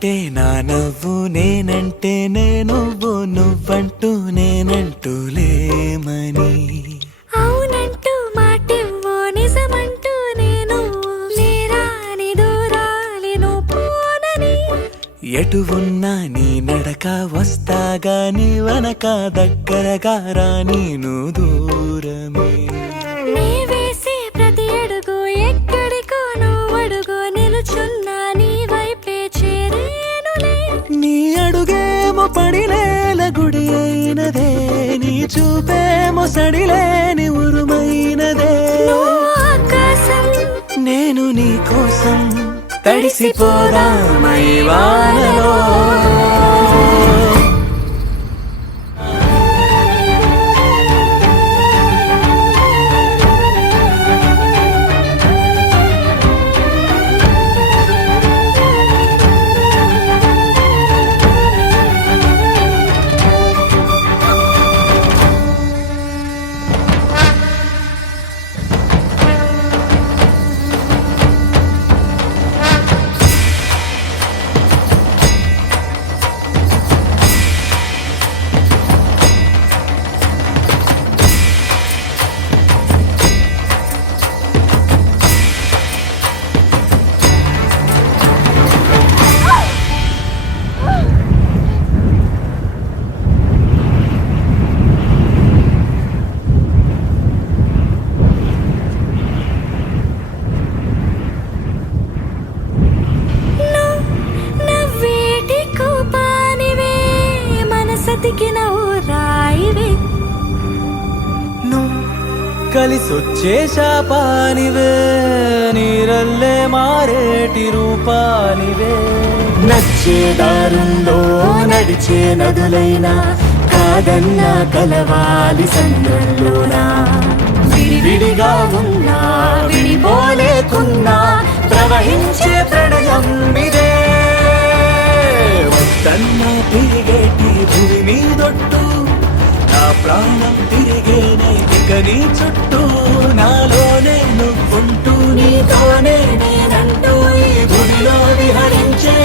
నువ్వంటే నా నవ్వు, నేనంటే నువ్వు, నువ్వంటూ నేనంటూ లేమని. అవునంటూ మాటివ్వు, నిజమంటూ నేను లేరాని దూరాలిను పోనని. ఎటు ఉన్నా నీ నడక, వస్తాగా నీ వనక, దగ్గరగా రా నీను దూరమే. నీ వేసే ప్రతి అడుగు ఎక్కడికో నువ్వడుగు, నిలుచున్నా నీ వైపే చేరేనులే. నీ అడుగేమో పడినేల గుడి అయినదే, నీ చూపేమో సడిలేని ఉరుమైనదే. నువ్వు ఆకాశం, నేను నీ కోసం తడిసిపోదామై వానలో. నవ్వేటి కోపానివే, మనసతికిన ఊరాయివే. నువ్వు కలిసొచ్చే శాపానివే, నీరల్లే మారేటి రూపానివే. నచ్చే దారుల్లో నడిచే నదులైనా, కాదన్నా కలవాలి సంద్రంలోనా. విడివిడిగా ఉన్నా, విడిపోలేకున్నా, ప్రవహించే ప్రణయం ఇదే. వద్దన్నా తిరిగేటి భూమి మీదొట్టు, నా ప్రాణం తిరిగేనే ఇక నీ చుట్టూ. నాలోనే నువ్వుంటూ, నీతోనే నేనంటూ, ఈ భూమిలో విహరించే